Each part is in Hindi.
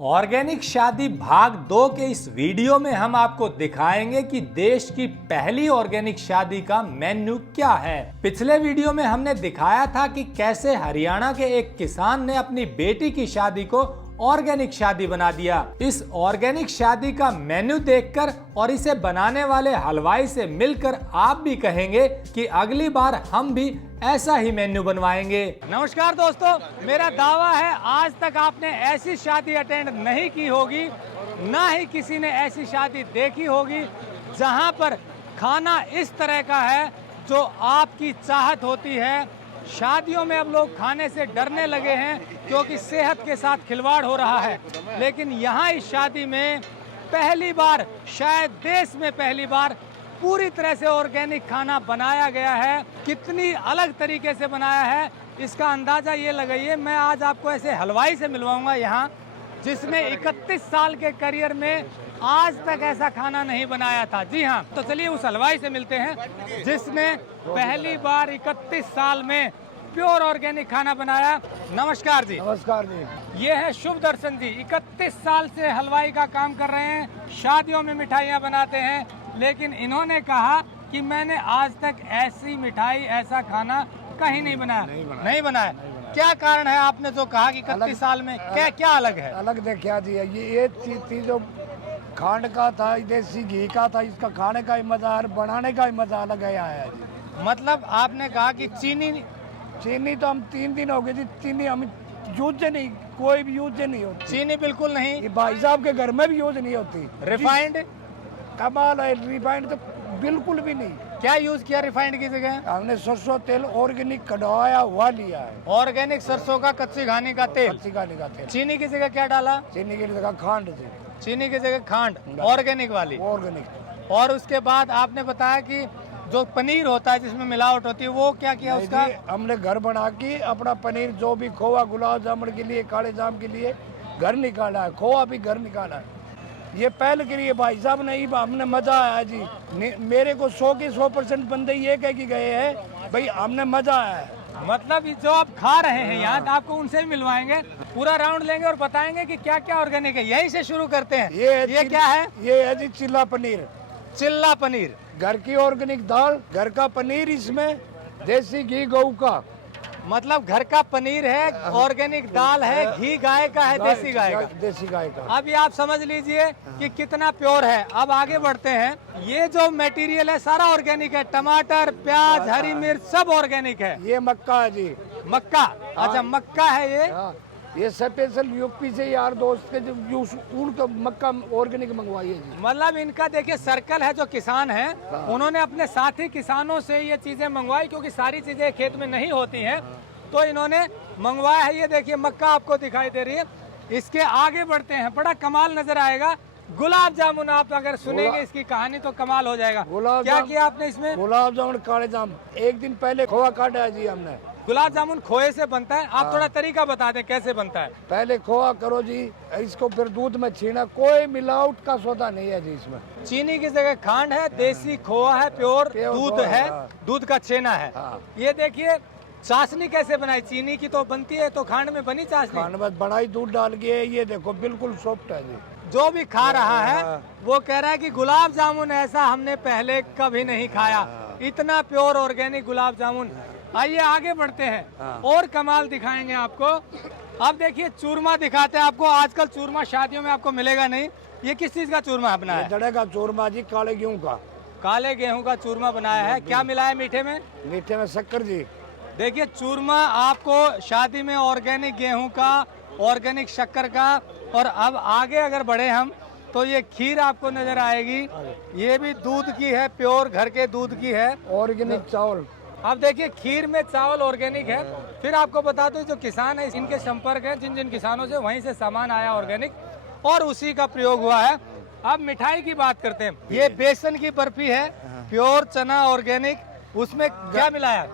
ऑर्गेनिक शादी भाग 2 के इस वीडियो में हम आपको दिखाएंगे कि देश की पहली ऑर्गेनिक शादी का मेन्यू क्या है। पिछले वीडियो में हमने दिखाया था कि कैसे हरियाणा के एक किसान ने अपनी बेटी की शादी को ऑर्गेनिक शादी बना दिया। इस ऑर्गेनिक शादी का मेन्यू देखकर और इसे बनाने वाले हलवाई से मिलकर आप भी कहेंगे कि अगली बार हम भी ऐसा ही मेन्यू बनवाएंगे। नमस्कार दोस्तों, मेरा दावा है आज तक आपने ऐसी शादी अटेंड नहीं की होगी, ना ही किसी ने ऐसी शादी देखी होगी जहां पर खाना इस तरह का है जो आपकी चाहत होती है। शादियों में अब लोग खाने से डरने लगे हैं क्योंकि सेहत के साथ खिलवाड़ हो रहा है, लेकिन यहाँ इस शादी में पहली बार, शायद देश में पहली बार पूरी तरह से ऑर्गेनिक खाना बनाया गया है। कितनी अलग तरीके से बनाया है इसका अंदाजा ये लगाइए। मैं आज आपको ऐसे हलवाई से मिलवाऊंगा यहाँ जिसने 31 साल के करियर में आज तक ऐसा खाना नहीं बनाया था। जी हाँ, तो चलिए उस हलवाई से मिलते हैं जिसने पहली बार 31 साल में प्योर ऑर्गेनिक खाना बनाया। नमस्कार जी। नमस्कार जी। ये है शुभ दर्शन जी, 31 साल से हलवाई का काम कर रहे हैं, शादियों में मिठाइयाँ बनाते हैं, लेकिन इन्होंने कहा कि मैंने आज तक ऐसी मिठाई, ऐसा खाना कहीं नहीं बनाया। नहीं बनाया। क्या कारण है? आपने जो कहा कि 31 साल में क्या अलग है? अलग देखिए जी, ये चीज जो खांड का था, देसी घी का था, इसका खाने का ही मजा और बनाने का ही मजा अलग है जी। मतलब आपने कहा कि चीनी तो हम 3 दिन हो गए जी, चीनी हम यूज नहीं, कोई भी यूज नहीं होती। चीनी बिल्कुल नहीं। ये भाई साहब के घर में भी यूज नहीं होती। रिफाइंड कमाल है, रिफाइंड तो बिल्कुल भी नहीं। क्या यूज किया रिफाइंड की जगह? हमने सरसों तेल ऑर्गेनिक कढ़वाया हुआ लिया है। ऑर्गेनिक सरसों का कच्ची घानी का तेल। कच्ची घानी का तेल। चीनी की जगह क्या डाला? चीनी की जगह खांड थी। चीनी की जगह खांड, ऑर्गेनिक वाली। ऑर्गेनिक। और उसके बाद आपने बताया कि जो पनीर होता है जिसमें मिलावट होती है वो क्या किया उसका? हमने घर बना के अपना पनीर, जो भी खोआ, गुलाब जामुन के लिए, काले जाम के लिए घर निकाला है, खोआ भी घर निकाला है। ये पहल के लिए भाई साहब नहीं, हमने मजा आया जी। मेरे को 100 के 100% बंदे ये कह के गए हैं भाई हमने मजा आया है। मतलब जो आप खा रहे हैं यहाँ, तो आपको उनसे भी मिलवाएंगे, पूरा राउंड लेंगे और बताएंगे कि क्या क्या ऑर्गेनिक है। यहीं से शुरू करते हैं। ये क्या है? ये है जी चिल्ला पनीर। चिल्ला पनीर, घर की ऑर्गेनिक दाल, घर का पनीर, इसमें देसी घी गऊ का। मतलब घर का पनीर है, ऑर्गेनिक दाल है, घी गाय का है, देसी गाय का। देसी गाय का। अब ये आप समझ लीजिए कि कितना प्योर है। अब आगे बढ़ते हैं। ये जो मटेरियल है सारा ऑर्गेनिक है, टमाटर, प्याज, हरी मिर्च सब ऑर्गेनिक है। ये मक्का है जी। मक्का? अच्छा, मक्का है ये। ये स्पेशल यूपी से यार दोस्त के जो उनको मक्का ऑर्गेनिक मंगवाई है जी। मतलब इनका देखिए सर्कल है, जो किसान है उन्होंने अपने साथी किसानों से ये चीजें मंगवाई, क्योंकि सारी चीजें खेत में नहीं होती हैं, तो इन्होंने मंगवाया है। ये देखिए मक्का आपको दिखाई दे रही है। इसके आगे बढ़ते हैं, बड़ा कमाल नजर आएगा। गुलाब जामुन, आप अगर सुनेंगे इसकी कहानी तो कमाल हो जाएगा। क्या किया आपने इसमें? गुलाब जामुन, काले जाम। एक दिन पहले खोआ काटा है जी हमने। गुलाब जामुन खोए से बनता है। आप थोड़ा तरीका बता दें कैसे बनता है। पहले खोआ करो जी, इसको फिर दूध में छीना, कोई मिलावट का सौदा नहीं है जी इसमें। चीनी की जगह खांड है, देसी खोआ है, प्योर दूध है, दूध का छेना है। ये देखिए चाशनी कैसे बनाई, चीनी की तो बनती है, तो खांड में बनी चाशनी? खांड में बनाई, दूध डाल के। ये देखो बिल्कुल सॉफ्ट है जी। जो भी खा रहा है वो कह रहा है कि गुलाब जामुन ऐसा हमने पहले कभी नहीं खाया, इतना प्योर ऑर्गेनिक गुलाब जामुन। आइए आगे बढ़ते हैं और कमाल दिखाएंगे आपको। अब देखिए चूरमा दिखाते हैं आपको। आजकल चूरमा शादियों में आपको मिलेगा नहीं। ये किस चीज का चूरमा है बनाया? जड़े का चूरमा जी, काले गेहूं का। काले गेहूं का चूरमा बनाया है। क्या मिलाया मीठे में? मीठे में शक्कर जी। देखिए चूरमा आपको शादी में ऑर्गेनिक गेहूं का, ऑर्गेनिक शक्कर का। और अब आगे अगर बढ़े हम तो ये खीर आपको नजर आएगी। ये भी दूध की है, प्योर घर के दूध की है, ऑर्गेनिक चावल। अब देखिए खीर में चावल ऑर्गेनिक है। फिर आपको बता दो जो किसान है, इनके संपर्क है जिन जिन किसानों से, वहीं से सामान आया ऑर्गेनिक और उसी का प्रयोग हुआ है। अब मिठाई की बात करते हैं। ये बेसन की बर्फी है, प्योर चना ऑर्गेनिक। उसमें क्या मिलाया?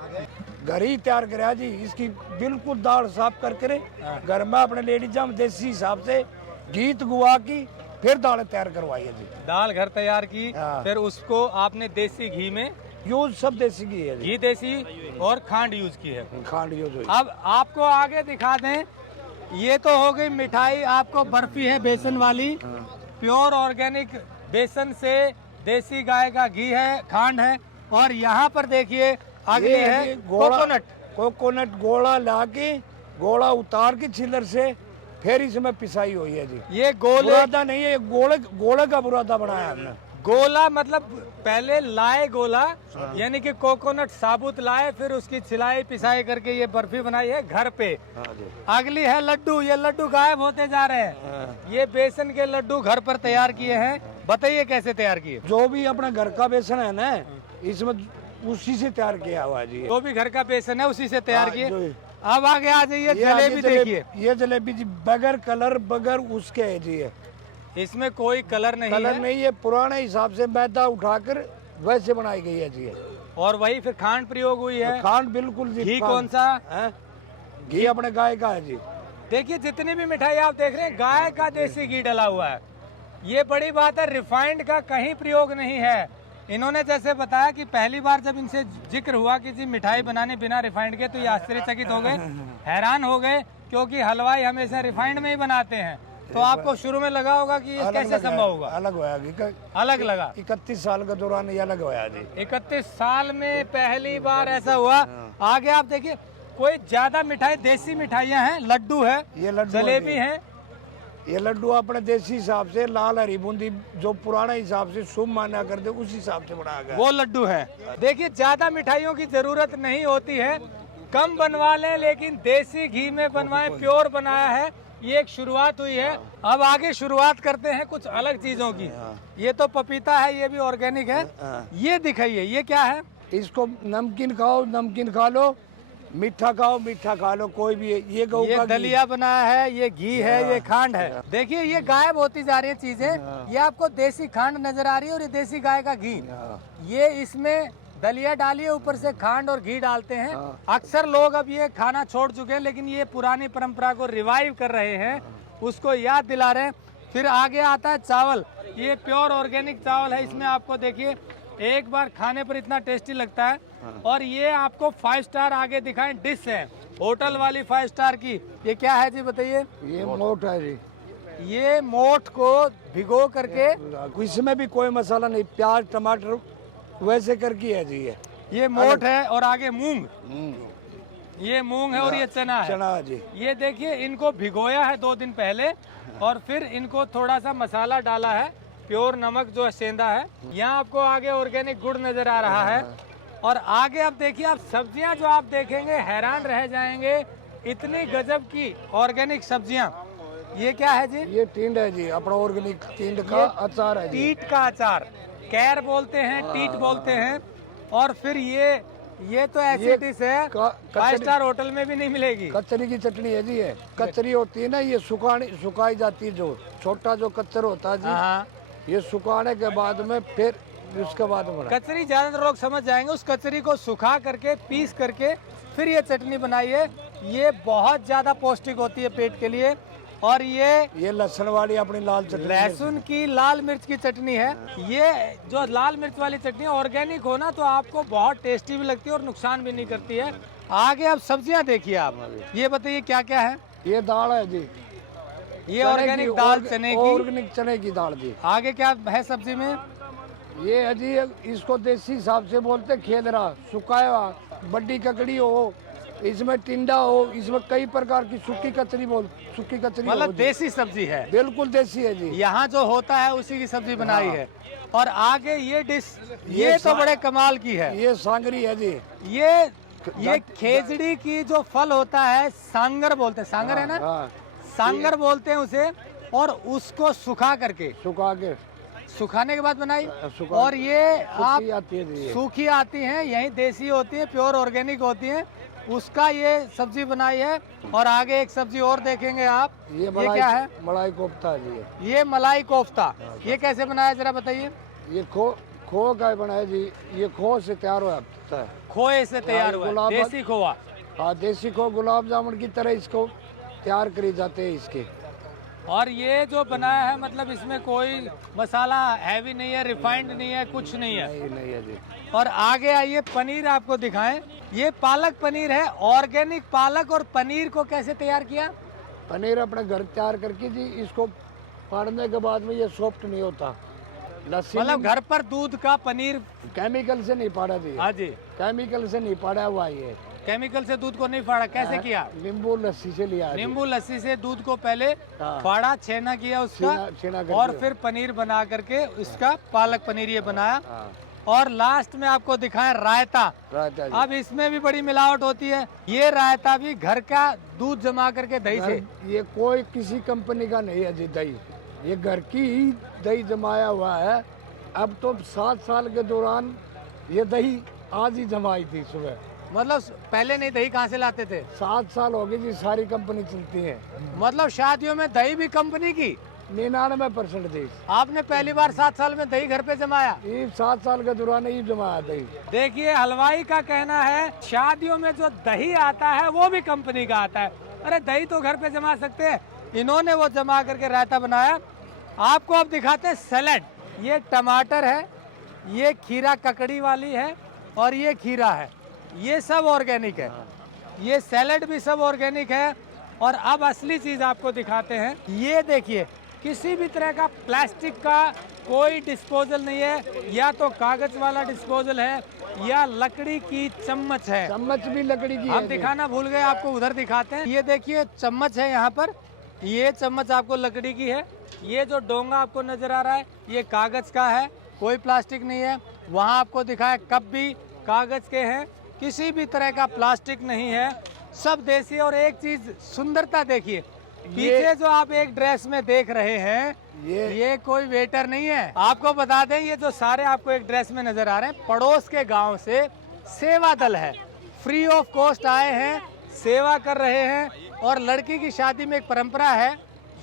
घर ही तैयार कराया जी। इसकी बिल्कुल दाल साफ करके घर में अपने लेडीज हम देसी हिसाब से घी गुआ की फिर दाल तैयार करवाई है जी। दाल घर तैयार की, फिर उसको आपने देसी घी में यूज, सब देसी घी है, घी देसी और खांड यूज की है। खांड यूज हुई। अब आपको आगे दिखा दें ये तो हो गई मिठाई, आपको बर्फी है बेसन वाली, प्योर ऑर्गेनिक बेसन से, देसी गाय का घी है, खांड है। और यहाँ पर देखिए अगली ये है जी गोला, कोकोनट। कोकोनट गोला लाके, गोला उतार के छिलर से फिर इसमें पिसाई हुई है जी। ये गोले, बुरादा नहीं है, ये गोले गोले का बुरादा बनाया हमने। गोला मतलब पहले लाए गोला, यानी कि कोकोनट साबुत लाए, फिर उसकी छिलाई पिसाई करके ये बर्फी बनाई है घर पे। अगली है लड्डू, ये लड्डू गायब होते जा रहे हैं। ये बेसन के लड्डू घर पर तैयार किए हैं, बताइए कैसे तैयार किए? जो भी अपना घर का बेसन है ना, इसमें उसी से तैयार किया हुआ है जी। जो भी घर का बेसन है उसी से तैयार किए। जो- अब आगे आ जाइए, ये जलेबी देखिए, ये जलेबी जी बगैर कलर बगैर उसके है जी। ये इसमें कोई कलर नहीं कलर है, नहीं है, पुराने हिसाब से मैदा उठाकर वैसे बनाई गई है जी। और वही फिर खांड प्रयोग हुई है। खांड बिल्कुल जी। घी खांड। कौन सा? है? घी अपने गाय का है जी। देखिए जितनी भी मिठाई आप देख रहे हैं, गाय का देसी घी डला हुआ है। ये बड़ी बात है, रिफाइंड का कहीं प्रयोग नहीं है। इन्होंने जैसे बताया कि पहली बार जब इनसे जिक्र हुआ कि जी मिठाई बनाने बिना रिफाइंड के, तो ये आश्चर्यचकित हो गए, हैरान हो गए, क्योंकि हलवाई हमेशा रिफाइंड में ही बनाते हैं। तो आपको शुरू में लगा होगा कि ये कैसे संभव होगा? अलग होया अलग लगा। 31 साल के दौरान ये अलग होया जी। 31 साल में पहली बार ऐसा हुआ। आगे आप देखिए, कोई ज्यादा मिठाई, देसी मिठाइयाँ हैं, लड्डू है, ये लड्डू जलेबी है है। ये लड्डू अपने देसी हिसाब से लाल हरी बूंदी जो पुराने हिसाब से शुभ माना करते उस हिसाब से बनाया गया। वो लड्डू है। देखिए ज्यादा मिठाइयों की जरूरत नहीं होती है, कम बनवा लें, लेकिन देसी घी में बनवाएं, प्योर बनाया है। ये एक शुरुआत हुई है। अब आगे शुरुआत करते हैं कुछ अलग चीजों की। ये तो पपीता है, ये भी ऑर्गेनिक है। ये दिखाइए, ये क्या है? इसको नमकीन खाओ नमकीन खा लो, मीठा खाओ मीठा खा लो, कोई भी है। ये गऊ ये का घी। दलिया बनाया है, ये घी है, ये खांड है। देखिए ये गायब होती जा रही है चीजें। ये आपको देसी खांड नजर आ रही है और ये देसी गाय का घी। ये इसमें दलिया डालिए, ऊपर से खांड और घी डालते हैं। अक्सर लोग अब ये खाना छोड़ चुके हैं, लेकिन ये पुरानी परंपरा को रिवाइव कर रहे हैं, उसको याद दिला रहे हैं। फिर आगे आता है चावल, ये प्योर ऑर्गेनिक चावल है। इसमें आपको देखिए एक बार खाने पर इतना टेस्टी लगता है। और ये आपको 5 स्टार आगे दिखाएं डिश है, होटल वाली 5 स्टार की। ये क्या है जी बताइए? ये मोट है जी। ये मोठ को भिगो करके, इसमें भी कोई मसाला नहीं, प्याज टमाटर वैसे करके है जी। ये मोठ है। और आगे मूंग, ये मूंग है, और ये चना है। चना जी। ये देखिए इनको भिगोया है 2 दिन पहले, और फिर इनको थोड़ा सा मसाला डाला है, प्योर नमक जो सेंधा है। यहाँ आपको आगे ऑर्गेनिक गुड़ नजर आ रहा है। और आगे अब देखिए, आप सब्जियां जो आप देखेंगे हैरान रह जाएंगे, इतनी गजब की ऑर्गेनिक सब्जियां। ये क्या है जी? ये टींड है जी, अपना ऑर्गेनिक टींड का अचार है जी। टीट का अचार, कैर बोलते हैं, टीट बोलते हैं। और फिर ये तो ऐसी डिश है 5 स्टार होटल में भी नहीं मिलेगी। कचरी की चटनी है जी। ये कचरी होती है ना, ये सुखाई जाती है, जो छोटा जो कच्चर होता है जी, ये सुखाने के बाद में फिर उसके बाद में कचरी ज्यादातर लोग समझ जाएंगे। उस कचरी को सुखा करके, पीस करके फिर ये चटनी बनाई है। ये बहुत ज्यादा पौष्टिक होती है पेट के लिए। और ये लहसुन वाली अपनी लाल चटनी, लहसुन की लाल मिर्च की चटनी है। ये जो लाल मिर्च वाली चटनी ऑर्गेनिक हो ना, तो आपको बहुत टेस्टी भी लगती है और नुकसान भी नहीं करती है। आगे आप सब्जियां देखिए, आप ये बताइए क्या क्या है? ये दाल है जी, ये ऑर्गेनिक दाल, चने की, ऑर्गेनिक चने की दाल जी। आगे क्या है सब्जी में? ये है जी, इसको देसी हिसाब से बोलते खेदरा, सुखाया हुआ, बड्डी ककड़ी हो, इसमें टिंडा हो, इसमें कई प्रकार की सूखी कचरी मतलब देसी सब्जी है, बिल्कुल देसी है जी। यहाँ जो होता है उसी की सब्जी बनाई है। और आगे ये डिश, ये तो बड़े कमाल की है। ये सांगरी है जी। ये खेजड़ी की जो फल होता है, सांगर बोलते हैं, सांगर है ना, सांगर बोलते हैं उसे। और उसको सुखा करके, सुखाने के बाद बनाई। और ये आप सूखी आती हैं, यही देसी होती है, प्योर ऑर्गेनिक होती है, उसका ये सब्जी बनाई है। और आगे एक सब्जी और देखेंगे आप, ये क्या है? मलाई कोफ्ता जी। ये मलाई कोफ्ता, ये कैसे बनाया जरा बताइए? ये खो का बनाया जी, ये खो से तैयार हुआ है, खोए से तैयार हुआ, देसी खोआ। हाँ, देसी खो गुलाब जामुन की तरह इसको तैयार करे जाते हैं इसके। और ये जो बनाया है, मतलब इसमें कोई मसाला हैवी नहीं है, रिफाइंड नहीं है, कुछ नहीं है। नहीं है जी। और आगे आइए, पनीर आपको दिखाएं। ये पालक पनीर है, ऑर्गेनिक पालक और पनीर को कैसे तैयार किया? पनीर अपने घर तैयार करके जी, इसको फाड़ने के बाद में ये सॉफ्ट नहीं होता। लस्सी मतलब घर पर दूध का पनीर केमिकल से नहीं फाड़ा जी, हाँ जी, केमिकल से नहीं फाड़ा हुआ ये। केमिकल से दूध को नहीं फाड़ा, कैसे किया? नींबू लस्सी से लिया जी। नींबू लस्सी से दूध को पहले हाँ। फाड़ा, छेना किया उसका, छेना करके। और फिर पनीर बना करके उसका पालक पनीर ये बनाया। हाँ। और लास्ट में आपको दिखाया रायता। रायता जी। अब इसमें भी बड़ी मिलावट होती है। ये रायता भी घर का दूध जमा करके दही से, ये कोई किसी कंपनी का नहीं है जी दही, ये घर की ही दही जमाया हुआ है। अब तो 7 साल के दौरान ये दही आज ही जमाई थी सुबह। मतलब पहले नहीं, दही कहाँ से लाते थे? 7 साल हो गए जी, सारी कंपनी चलती है। मतलब शादियों में दही भी कंपनी की? 99% दही। आपने पहली बार 7 साल में दही घर पे जमाया? ये 7 साल के दौरान ही जमाया दही। देखिए, हलवाई का कहना है शादियों में जो दही आता है वो भी कंपनी का आता है। अरे दही तो घर पे जमा सकते हैं, इन्होंने वो जमा करके रायता बनाया। आपको अब दिखाते हैं सैलेड। ये टमाटर है, ये खीरा ककड़ी वाली है, और ये खीरा है। ये सब ऑर्गेनिक है। ये सैलेड भी सब ऑर्गेनिक है। और अब असली चीज आपको दिखाते हैं। ये देखिए, किसी भी तरह का प्लास्टिक का कोई डिस्पोजल नहीं है, या तो कागज वाला डिस्पोजल है या लकड़ी की चम्मच है। चम्मच भी लकड़ी की हम है। दिखाना भूल गए, आपको उधर दिखाते हैं। ये देखिए चम्मच है यहाँ पर, ये चम्मच आपको लकड़ी की है। ये जो डोंगा आपको नजर आ रहा है ये कागज का है, कोई प्लास्टिक नहीं है। वहाँ आपको दिखाया कप भी कागज के हैं, किसी भी तरह का प्लास्टिक नहीं है, सब देसी। और एक चीज सुंदरता देखिए, पीछे जो आप एक ड्रेस में देख रहे हैं ये कोई वेटर नहीं है। आपको बता दें, ये जो सारे आपको एक ड्रेस में नजर आ रहे हैं पड़ोस के गांव से सेवा दल है, फ्री ऑफ कॉस्ट आए हैं, सेवा कर रहे हैं। और लड़की की शादी में एक परंपरा है,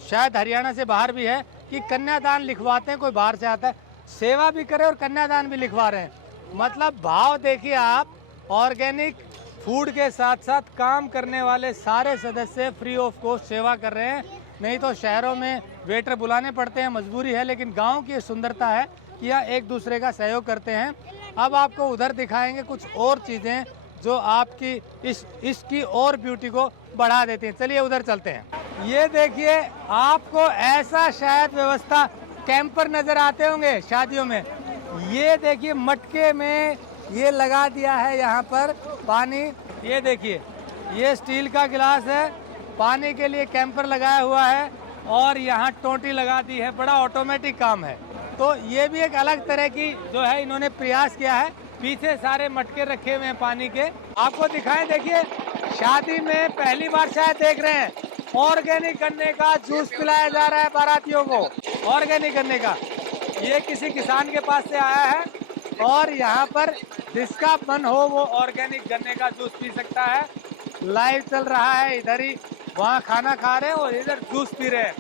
शायद हरियाणा से बाहर भी है, कि कन्यादान लिखवाते हैं। कोई बाहर से आता है, सेवा भी करे और कन्यादान भी लिखवा रहे हैं। मतलब भाव देखिए आप, ऑर्गेनिक फूड के साथ साथ काम करने वाले सारे सदस्य फ्री ऑफ कॉस्ट सेवा कर रहे हैं। नहीं तो शहरों में वेटर बुलाने पड़ते हैं, मजबूरी है, लेकिन गांव की सुंदरता है कि यहाँ एक दूसरे का सहयोग करते हैं। अब आपको उधर दिखाएंगे कुछ और चीज़ें जो आपकी इसकी और ब्यूटी को बढ़ा देती हैं। चलिए उधर चलते हैं। ये देखिए, आपको ऐसा शायद व्यवस्था कैंपर नज़र आते होंगे शादियों में। ये देखिए मटके में ये लगा दिया है यहाँ पर पानी। ये देखिए, ये स्टील का गिलास है, पानी के लिए कैंपर लगाया हुआ है, और यहाँ टोंटी लगा दी है। बड़ा ऑटोमेटिक काम है। तो ये भी एक अलग तरह की जो है इन्होंने प्रयास किया है। पीछे सारे मटके रखे हुए हैं पानी के। आपको दिखाएं, देखिए शादी में पहली बार शायद देख रहे हैं ऑर्गेनिक गन्ने का जूस पिलाया जा रहा है बारातियों को। ऑर्गेनिक गन्ने का, ये किसी किसान के पास से आया है, और यहाँ पर जिसका मन हो वो ऑर्गेनिक गन्ने का जूस पी सकता है। लाइव चल रहा है, इधर ही वहाँ खाना खा रहे हैं और इधर जूस पी रहे हैं।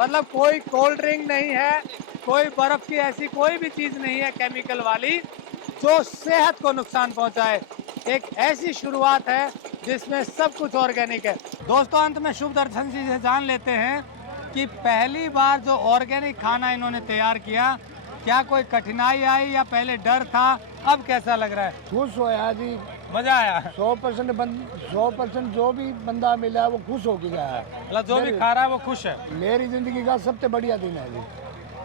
मतलब कोई कोल्ड ड्रिंक नहीं है, कोई बर्फ की ऐसी कोई भी चीज़ नहीं है केमिकल वाली जो सेहत को नुकसान पहुँचाए। एक ऐसी शुरुआत है जिसमें सब कुछ ऑर्गेनिक है। दोस्तों, अंत में शुभ दर्शन जी से जान लेते हैं कि पहली बार जो ऑर्गेनिक खाना इन्होंने तैयार किया, क्या कोई कठिनाई आई या पहले डर था? अब कैसा लग रहा है? खुश होया जी, मजा आया। 100% जो भी बंदा मिला है वो खुश हो गया है। मतलब जो भी खा रहा है वो खुश है। मेरी जिंदगी का सबसे बढ़िया दिन है जी।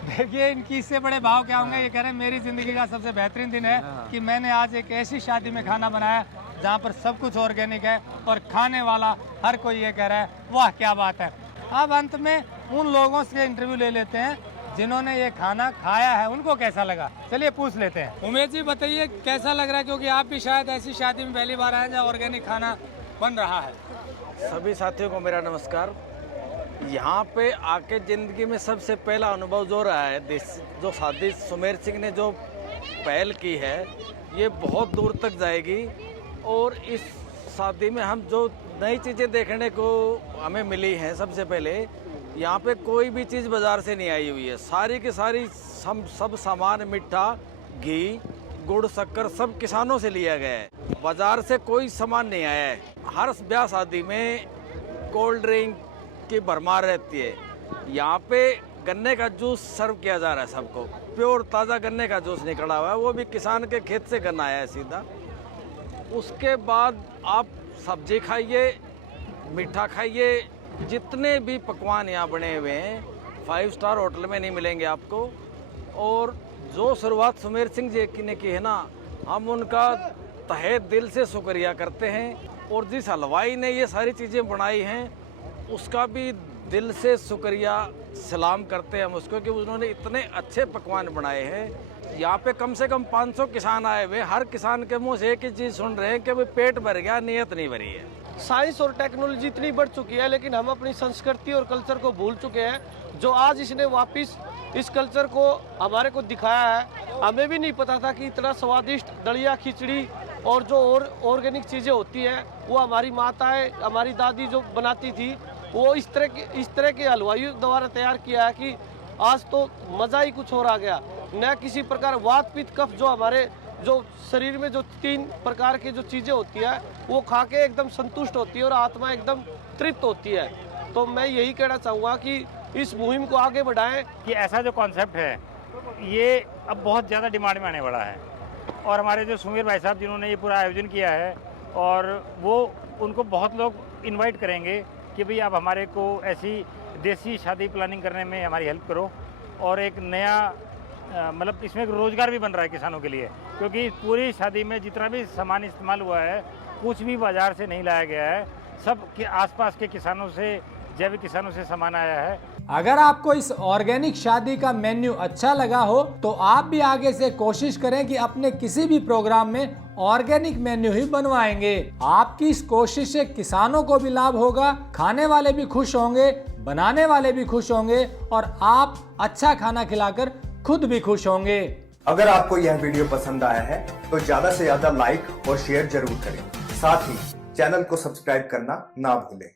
देखिए, इनकी इससे बड़े भाव क्या होंगे। ये कह रहे हैं मेरी जिंदगी का सबसे बेहतरीन दिन है कि मैंने आज एक ऐसी शादी में खाना बनाया जहाँ पर सब कुछ ऑर्गेनिक है, और खाने वाला हर कोई ये कह रहा है वाह क्या बात है। अब अंत में उन लोगों से इंटरव्यू ले लेते हैं जिन्होंने ये खाना खाया है, उनको कैसा लगा। चलिए पूछ लेते हैं। उमेश जी बताइए कैसा लग रहा है, क्योंकि आप भी शायद ऐसी शादी में पहली बार आए जहाँ ऑर्गेनिक खाना बन रहा है। सभी साथियों को मेरा नमस्कार। यहाँ पे आके ज़िंदगी में सबसे पहला अनुभव जो रहा है, जो शादी सुमेर सिंह ने जो पहल की है, ये बहुत दूर तक जाएगी। और इस शादी में हम जो नई चीज़ें देखने को हमें मिली हैं, सबसे पहले यहाँ पे कोई भी चीज़ बाज़ार से नहीं आई हुई है। सारी की सारी सब सामान, मिठा, घी, गुड़, शक्कर सब किसानों से लिया गया है। बाज़ार से कोई सामान नहीं आया है। हर ब्याह शादी में कोल्ड ड्रिंक की भरमार रहती है। यहाँ पे गन्ने का जूस सर्व किया जा रहा है सबको। प्योर ताज़ा गन्ने का जूस निकला हुआ है, वो भी किसान के खेत से गन्ना आया है सीधा। उसके बाद आप सब्जी खाइए, मीठा खाइए, जितने भी पकवान यहाँ बने हुए हैं 5 स्टार होटल में नहीं मिलेंगे आपको। और जो शुरुआत सुमेर सिंह जी ने की है ना, हम उनका तहे दिल से शुक्रिया करते हैं। और जिस हलवाई ने ये सारी चीज़ें बनाई हैं उसका भी दिल से शुक्रिया सलाम करते हैं हम उसको, कि उन्होंने इतने अच्छे पकवान बनाए हैं। यहाँ पे कम से कम 500 किसान आए हुए, हर किसान के मुंह से एक ही चीज़ सुन रहे हैं कि भाई पेट भर गया, नीयत नहीं भरी है। साइंस और टेक्नोलॉजी इतनी बढ़ चुकी है, लेकिन हम अपनी संस्कृति और कल्चर को भूल चुके हैं। जो आज इसने वापस इस कल्चर को हमारे को दिखाया है। हमें भी नहीं पता था कि इतना स्वादिष्ट दलिया, खिचड़ी और जो और ऑर्गेनिक चीज़ें होती हैं वो हमारी माताएं, हमारी दादी जो बनाती थी, वो इस तरह के हलवाइयों द्वारा तैयार किया है कि आज तो मज़ा ही कुछ और आ गया। न किसी प्रकार वात पित्त कफ, जो हमारे जो शरीर में जो 3 प्रकार की जो चीज़ें होती है वो खा के एकदम संतुष्ट होती है और आत्मा एकदम तृप्त होती है। तो मैं यही कहना चाहूँगा कि इस मुहिम को आगे बढ़ाएं। कि ऐसा जो कॉन्सेप्ट है ये अब बहुत ज़्यादा डिमांड में आने वाला है। और हमारे जो सुमेर भाई साहब जिन्होंने ये पूरा आयोजन किया है, और वो उनको बहुत लोग इनवाइट करेंगे कि भाई आप हमारे को ऐसी देसी शादी प्लानिंग करने में हमारी हेल्प करो। और एक नया मतलब इसमें एक रोज़गार भी बन रहा है किसानों के लिए, क्योंकि पूरी शादी में जितना भी सामान इस्तेमाल हुआ है कुछ भी बाज़ार से नहीं लाया गया है, सब के आसपास के किसानों से, जैविक किसानों से सामान आया है। अगर आपको इस ऑर्गेनिक शादी का मेन्यू अच्छा लगा हो तो आप भी आगे से कोशिश करें कि अपने किसी भी प्रोग्राम में ऑर्गेनिक मेन्यू ही बनवाएंगे। आपकी इस कोशिश से किसानों को भी लाभ होगा, खाने वाले भी खुश होंगे, बनाने वाले भी खुश होंगे और आप अच्छा खाना खिलाकर खुद भी खुश होंगे। अगर आपको यह वीडियो पसंद आया है तो ज्यादा से ज्यादा लाइक और शेयर जरूर करें। साथ ही चैनल को सब्सक्राइब करना ना भूलें।